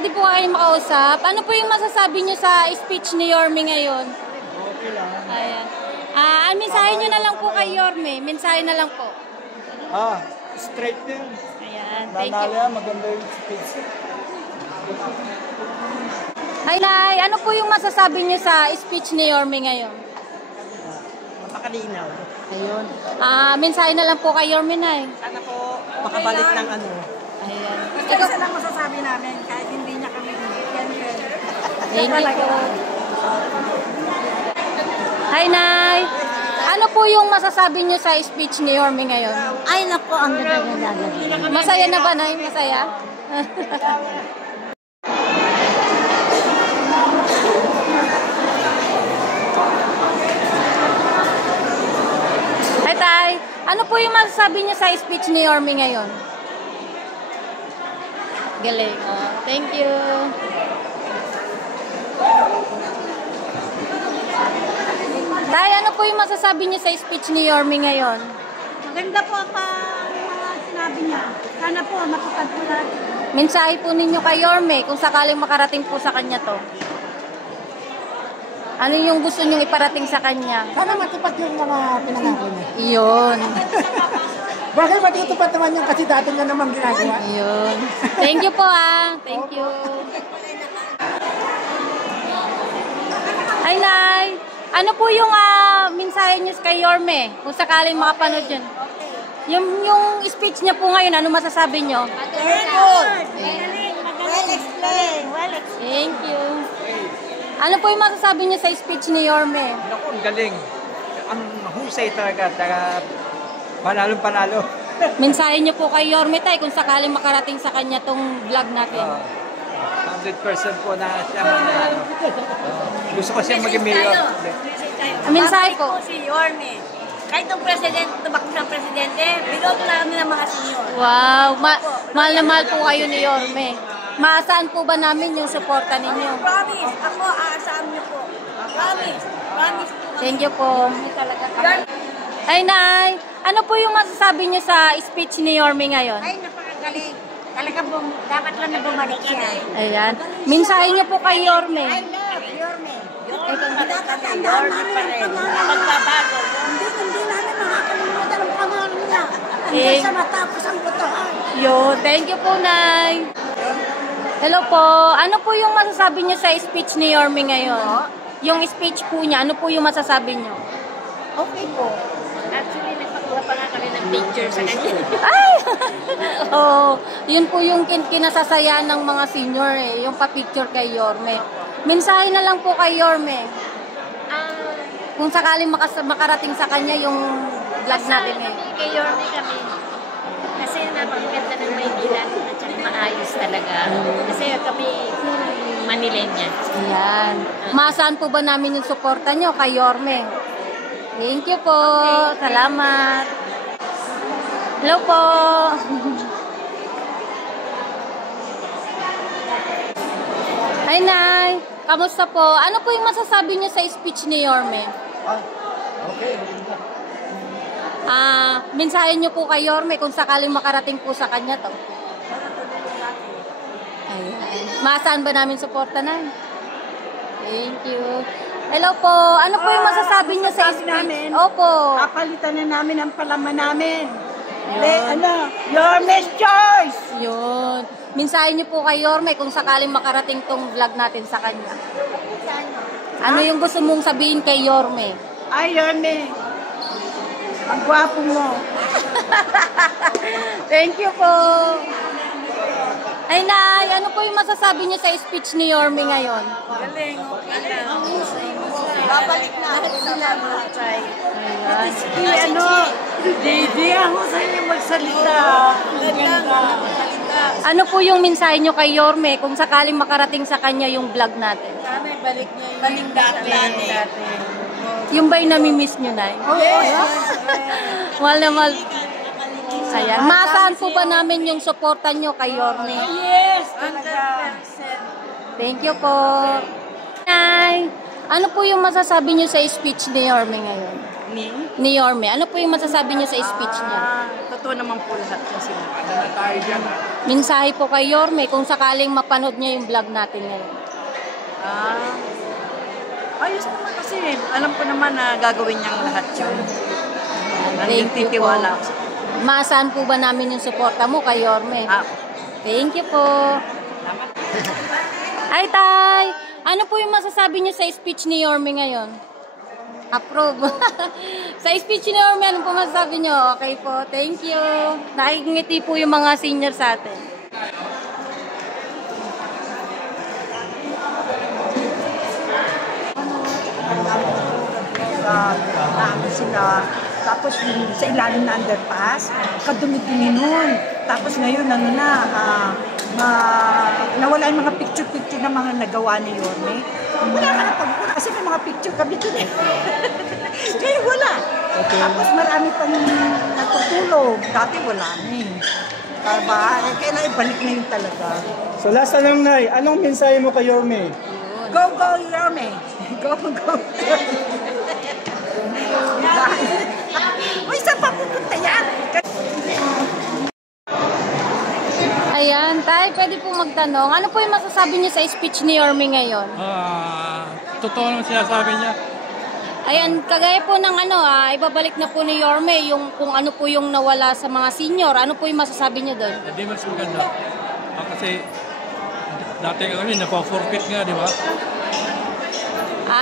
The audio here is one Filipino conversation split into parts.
pwede po kayo makausap. Ano po yung masasabi niyo sa speech ni Yorme ngayon? Okay lang. Ayan. Mensahe niyo na lang po kay Yorme. Mensahe na lang po. Straight din. Ayan, thank you. Nanala, maganda yung speech. Hi, Nay. Ano po yung masasabi niyo sa speech ni Yorme ngayon? Mapakalinaw. Ayun. Mensahe na lang po kay Yorme, Nay. Sana po makabalik ng ano. Ayan. Isa lang masasabi namin, kahit hindi niya kami yan. Thank you po. Hi, Nay. Ano po yung masasabi niyo sa speech ni Yorme ngayon? Ay, naku, ang ganda-ganda. Masaya na ba, Nay? Masaya? Hi, Tay. Ano po yung masasabi niyo sa speech ni Yorme ngayon? Galing. Thank you. Tay, ano po yung masasabi niyo sa speech ni Yorme ngayon? Maganda po pa mga sinabi niya. Sana po, matupad po lahat. Mensahe po ninyo kay Yorme kung sakaling makarating po sa kanya to. Ano yung gusto niyong iparating sa kanya? Sana matupad yung mga pinangako niya. Iyon. Bakit matutupad naman yung kasi dati nga naman ginagawa? Iyon. Thank you po Thank you. Ay, Nay. Ano po yung mensahe niyo kay Yorme kung sakaling makapanood yun? Yung speech niya po ngayon, ano masasabi niyo? Very good. Well explained. Well explained. Thank you. Ano po yung masasabi niyo sa speech ni Yorme? Naku, ang galing. Ang husay talaga. Panalong panalo. Mensahe niyo po kay Yorme, Tay, kung sakaling makarating sa kanya tong vlog natin. 100% po na siya gusto ko siyang maging mayor. Mensahe po. Si Yorme. Kahit yung presidente, tumakbo ng presidente, binoto namin ng mga senior. Wow, mahal na mahal po kayo ni Yorme. Maasahan po ba namin yung suporta ninyo? Promise. Ako, aasahan niyo po. Promise. Promise po. Thank you po. Ay, Nay, ano po yung masasabi niyo sa speech ni Yorme ngayon? Ay, napakagaling. Talaga dapat lang na bumalik siya. Ayan. Mensahe niyo po kay Yorme. I love Yorme. Dapat Yorme pa rin. Magbabago. Hindi namin makakalimutan ang pangalan niya. Hanggang sa matapos ang botohan. Thank you po, Nay. Hello po. Ano po yung masasabi niyo sa speech ni Yorme ngayon? Yung speech po niya, ano po yung masasabi niyo? Okay po. Actually, nagpakuha pa nga kami ng picture sa kanya. Ay! Yun po yung kinasasayaan ng mga senior yung pa-picture kay Yorme. Mensahe na lang po kay Yorme. Kung sakaling makarating sa kanya yung vlog natin Kay Yorme kami. Kasi napakaganda ng Maynila at saka maayos talaga. Kasi kami Manilenya. Ayan. Maasahan po ba namin yung suporta nyo kay Yorme? Thank you po. Salamat. Hello po. Hi, Nay. Kamusta po? Ano po yung masasabi niyo sa speech ni Yorme? Okay. Mensahe niyo po kay Yorme kung sakaling makarating po sa kanya to. Ayan. Maasahan ba namin suporta, Nay? Thank you. Hello po. Ano po yung masasabi niyo sa speech? Namin, Opo. papalitan na namin ang palaman namin. Yorme's choice! Yun. Mensahe niyo po kay Yorme kung sakaling makarating tong vlog natin sa kanya. Ano yung gusto mong sabihin kay Yorme? Ay, Yorme. Ang gwapo mo. Thank you po. Ay, Nay, ano po yung masasabi niyo sa speech ni Yorme ngayon? Galing. Babalik na sila mga try. Di ako sa inyo magsalita. Ganda. Ano po yung mensahe niyo kay Yorme kung sakaling makarating sa kanya yung vlog natin? Sana balik niya yung balik dati. Yung ba'y nami-miss niyo, Nay? Yes. Mahal na mahal. Ayan. Maasahan po ba namin yung suporta niyo kay Yorme? Yes. Talaga. Thank you po. Nay, ano po yung masasabi niyo sa speech ni Yorme ngayon? Ni Yorme. Ano po yung masasabi niyo sa speech niya? Totoo naman po lahat yung sinabi. Ano na tayo dyan, mensahe po kay Yorme kung sakaling mapanood niya yung vlog natin ngayon. Ayos naman kasi alam ko naman na gagawin niyang lahat yun. Thank you po. Titiwala. Maasahan po ba namin yung suporta mo kay Yorme? Thank you po. Ay, Tay! Ano po yung masasabi niyo sa speech ni Yorme ngayon? Approve. Sa speech ni Yorme, ano po masasabi niyo? Okay po, thank you. Nakikingiti po yung mga senior sa atin. Sila. Tapos sa ilalim na underpass, kadumi-dumi nun. Tapos ngayon, nawala yung mga picture-picture na mga nagawa ni Yorme. Wala ka na pagpura kasi may mga picture kami dun eh. Ngayon wala. Tapos marami pang natutulog. Dati wala na eh. Kailangan ibalik na yun talaga. So last na lang, Nay, anong mensahe mo kay Yorme? Go, go, Yorme! Go, go, Uy, saan pa pupunta yan? Ayan, Tay, pwede po magtanong. Ano po yung masasabi niyo sa speech ni Yorme ngayon? Totoo naman sinasabi niya. Ayan, kagaya po ng ibabalik na po ni Yorme yung kung ano po yung nawala sa mga senior. Ano po yung masasabi niyo doon? Hindi mas maganda. Kasi dati kami napo-forfeit nga, di ba?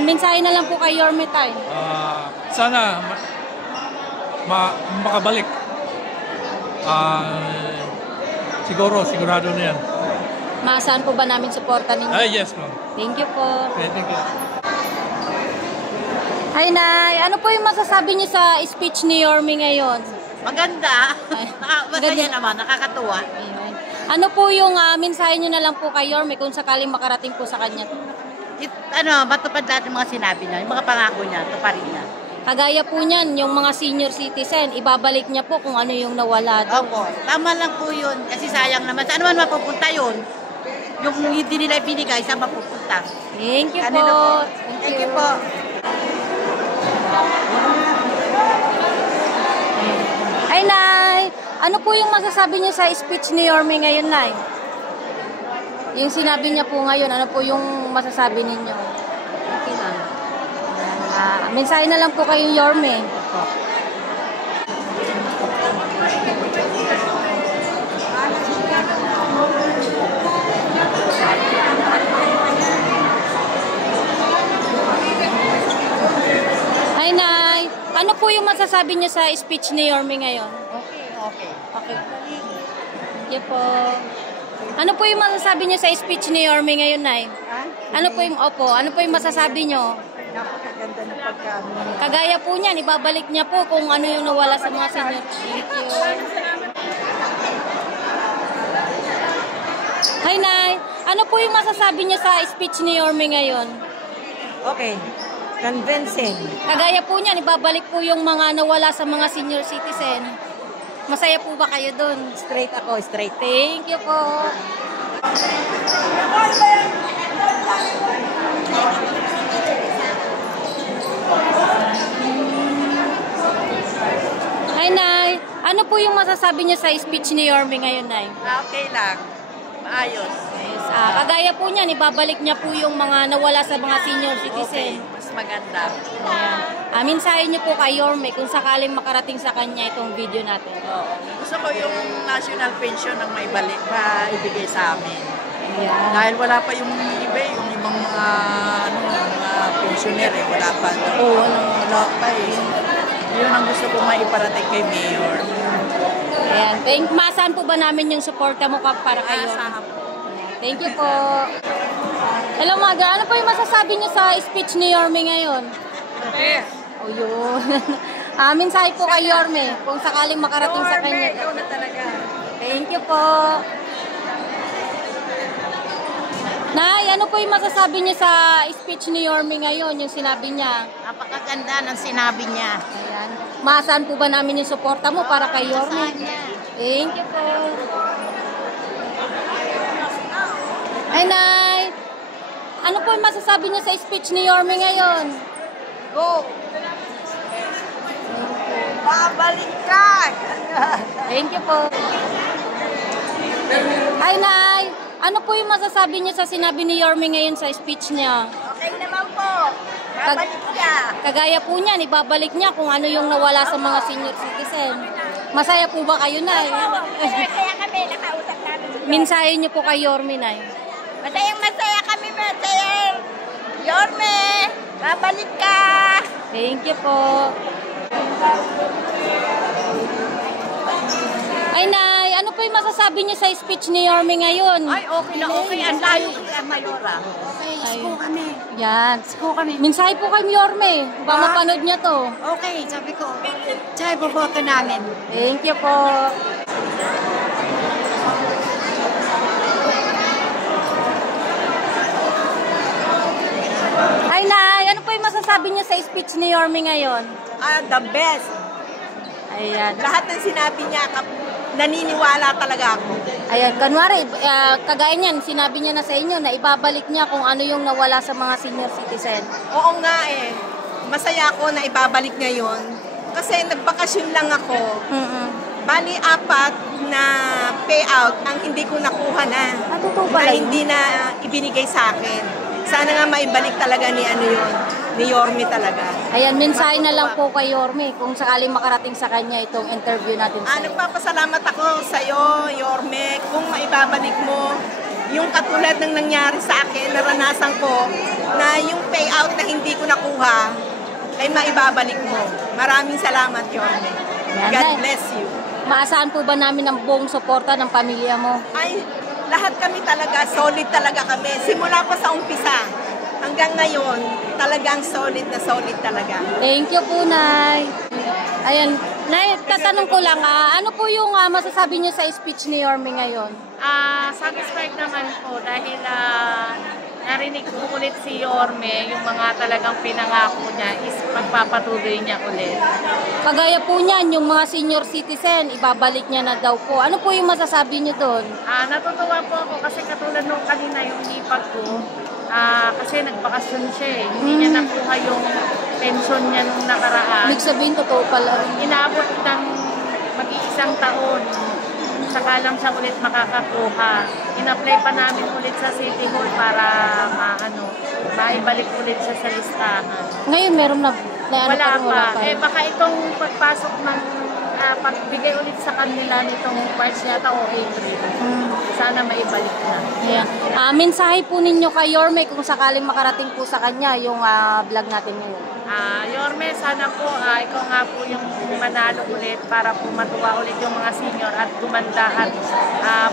Mensahe na lang po kay Yorme, Tay. Sana makabalik. Sigurado na yan. Maasahan po ba namin suporta ninyo? Yes, ma'am. Thank you po. Okay, thank you. Hi, Nay. Ano po yung masasabi niyo sa speech ni Yorme ngayon? Maganda. Masaya Maganda. naman, nakakatuwa. Ayun. Ano po yung mensahe niyo na lang po kay Yorme kung sakaling makarating po sa kanya? Matupad lahat ng mga sinabi niya, yung mga pangako niya, tuparin niya. Kagaya po niyan, yung mga senior citizen, ibabalik niya po kung ano yung nawala doon. Opo, tama lang po yun. Kasi sayang naman. Saan naman mapupunta yun? Yung hindi nila binigay, saan mapupunta? Thank you Kanino po. Thank you po. Ay, Nay! Ano po yung masasabi niyo sa speech ni Yorme ngayon, Nay? Yung sinabi niya po ngayon, ano po yung masasabi ninyo? Okay lang. Mensahe na lang po kayo, Yorme. Hi, Nay! Ano po yung masasabi niyo sa speech ni Yorme ngayon? Okay. Yeah po. Ano po yung masasabi niyo sa speech ni Yorme ngayon, Nay? Ano po yung masasabi niyo? Napakaganda ng pagkami. Kagaya po niyan, ibabalik niya po kung ano yung nawala sa mga senior. Thank you. Hi, Nay. Ano po yung masasabi niyo sa speech ni Yorme ngayon? Okay. Convincing. Kagaya po niyan, ibabalik po yung mga nawala sa mga senior citizen. Masaya po ba kayo dun? Straight ako, straight. Thank you po. Hi, Nay. Ano po yung masasabi niyo sa speech ni Yorme ngayon, Nay? Okay lang. Maayos. Yes. Kagaya po niyan, ibabalik niya po yung mga nawala sa mga senior Okay, citizen. mas maganda. Ayan. Mensahe niyo po kay Yorme kung sakaling makarating sa kanya itong video natin. Oo. Gusto ko yung national pension ang maibigay sa amin. Ayan. Dahil wala pa yung iba, yung ibang mga pensioner wala pa. Oo, Wala pa eh. Yun ang gusto ko maiparating kay Mayor. Ayan. Maasahan po ba namin yung suporta mo para kay Yorme? Asahan po. Thank you po. Hello, Maga. Ano po yung masasabi niyo sa speech ni Yorme ngayon? Yes. O yun. Mensahe po kay Yorme kung sakaling makarating sa kanya. Ikaw na talaga. Thank you po. Nay, ano po yung masasabi niyo sa speech ni Yorme ngayon, yung sinabi niya? Napakaganda ng sinabi niya. Ayan. Maasahan po ba namin yung suporta mo para kay Yorme? Thank you po. Ay, Nay. Ano po yung masasabi niyo sa speech ni Yorme ngayon? Go! Babalik ka! Thank you po. Ay, Nay, ano po yung masasabi niyo sa sinabi ni Yorme ngayon sa speech niya? Okay naman po. Babalik siya. Kagaya po niyan, ibabalik niya kung ano yung nawala sa mga senior citizen. Masaya po ba kayo, Nay? Masaya kami, nakausap namin si Mensahe niyo po kay Yorme, Nay. Masaya kami, masaya. Yorme, babalik ka. Thank you po. Ay, Nay, ano po yung masasabi niyo sa speech ni Yorme ngayon? Ay, okay na okay. Ang layo kay Mayora. Ay, kami. yan. Isko kami. Mensahe po kay Yorme. Baka mapanood niya to. Okay, sabi ko. Tsaka iboboto namin. Thank you po. Ay, Nay, ano po yung masasabi niyo sa speech ni Yorme ngayon? The best. Ayan. Lahat ng sinabi niya, naniniwala talaga ako. Ayan, kanwari, kagaya niyan, sinabi niya na sa inyo na ibabalik niya kung ano yung nawala sa mga senior citizen. Oo nga eh. Masaya ako na ibabalik niya yun. Kasi nagbakasyon lang ako. Bali, 4 na payout ang hindi ko nakuha na. Totoo ba Na yun? hindi na ibinigay sa akin. Sana nga maibalik talaga ni ni Yorme talaga. Ayan, mensahe na lang po kay Yorme kung sakaling makarating sa kanya itong interview natin sa Nagpapasalamat ako sa iyo, Yorme, kung maibabalik mo yung katulad ng nangyari sa akin, naranasan ko, na yung payout na hindi ko nakuha, ay maibabalik mo. Maraming salamat, Yorme. God bless you. Maasahan po ba namin ang buong suporta ng pamilya mo? Ay, lahat kami talaga, solid talaga kami. Simula pa sa umpisa hanggang ngayon, talagang solid na solid talaga. Thank you po, Nay. Ayan, Nay, tatanong ko lang, ano po yung masasabi niyo sa speech ni Yorme ngayon? Satisfied naman po dahil narinig ko ulit si Yorme, yung mga talagang pinangako niya is magpapatuloy niya ulit. Kagaya po niyan, yung mga senior citizen, ibabalik niya na daw po. Ano po yung masasabi niyo doon? Natutuwa po ako kasi katulad nung kanina yung lipag ko, kasi nagbakasyon siya eh. Hindi niya nakuha yung pension niya nung nakaraan. Ibig sabihin, totoo pala. Inabot ng mag-iisang taon. Saka lang siya ulit makakakuha. In-apply pa namin ulit sa City Hall para maibalik ulit siya sa listahan. Ngayon, meron na Wala wala pa. Baka itong pagpasok ng pagbigay ulit sa kanila nitong March yata o April. Sana maibalik na. Ayan. Mensahe po ninyo kay Yorme kung sakaling makarating po sa kanya yung vlog natin ngayon. Yorme, sana po ikaw nga po yung manalo ulit para po matuwa ulit yung mga senior at gumanda at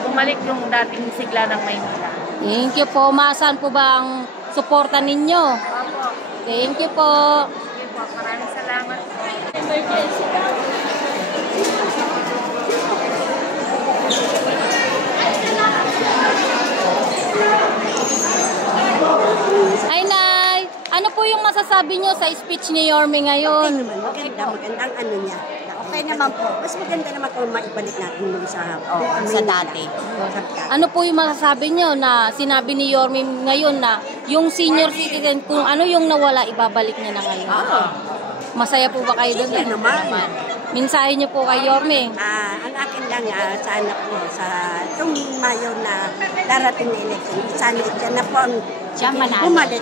bumalik yung dating sigla ng Maynila. Thank you po. Maasahan po ba ang suporta ninyo? Opo. Thank you po. Okay po. Maraming salamat po. Ay, Nay! Ano po yung masasabi nyo sa speech ni Yorme ngayon? Magandang ano niya. Okay naman po. Mas maganda naman kung maibalik natin yung sa dati. Ano po yung masasabi nyo na sinabi ni Yorme ngayon na yung senior citizen, kung ano yung nawala, ibabalik niya na ngayon? Masaya po ba kayo doon? Siyempre naman. Mensahe niyo po kay Yorme. Ang akin lang sa anak ko, sa itong Mayo na darating na election, sana siya na po ang bumalik.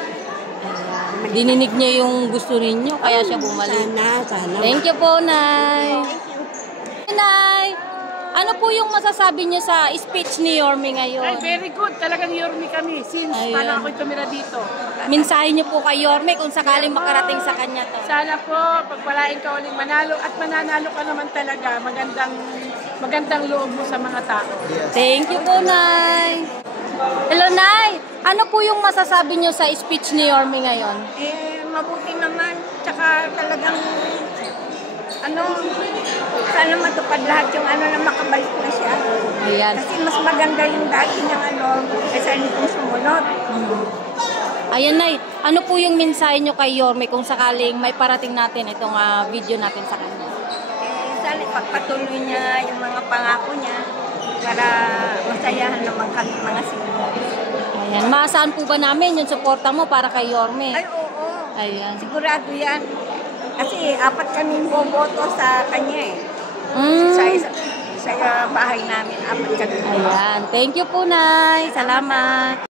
Dininig niya yung gusto ninyo, kaya siya bumalik. Sana. Thank you po, Nay. Nay, ano po yung masasabi niyo sa speech ni Yorme ngayon? Ay, very good. Talagang Yorme kami since paano ako'y tumira dito. Mensahe niyo po kay Yorme kung sakaling makarating sa kanya to. Sana po, pagpalain ka uling manalo at mananalo ka naman talaga. Magandang loob mo sa mga tao. Thank you po, Nay. Hello, Nay. Ano po yung masasabi niyo sa speech ni Yorme ngayon? Mabuti naman. Tsaka talagang, sana matupad lahat yung na makabalik na siya. Ayan. Kasi mas maganda yung dati niyang kaysa nitong sumunod. Ayan, Nay. Ano po yung mensahe niyo kay Yorme kung sakaling may parating natin itong video natin sa kanya? Sana pagpatuloy niya yung mga pangako niya para masayahan naman kami mga senior. Ayan. Maasahan po ba namin yung suporta mo para kay Yorme? Ay, oo. Ayan. Sigurado yan. Kasi 4 kami boboto sa kanya eh. sa bahay namin, apat kami. Ayan. Thank you po, Nay. Salamat.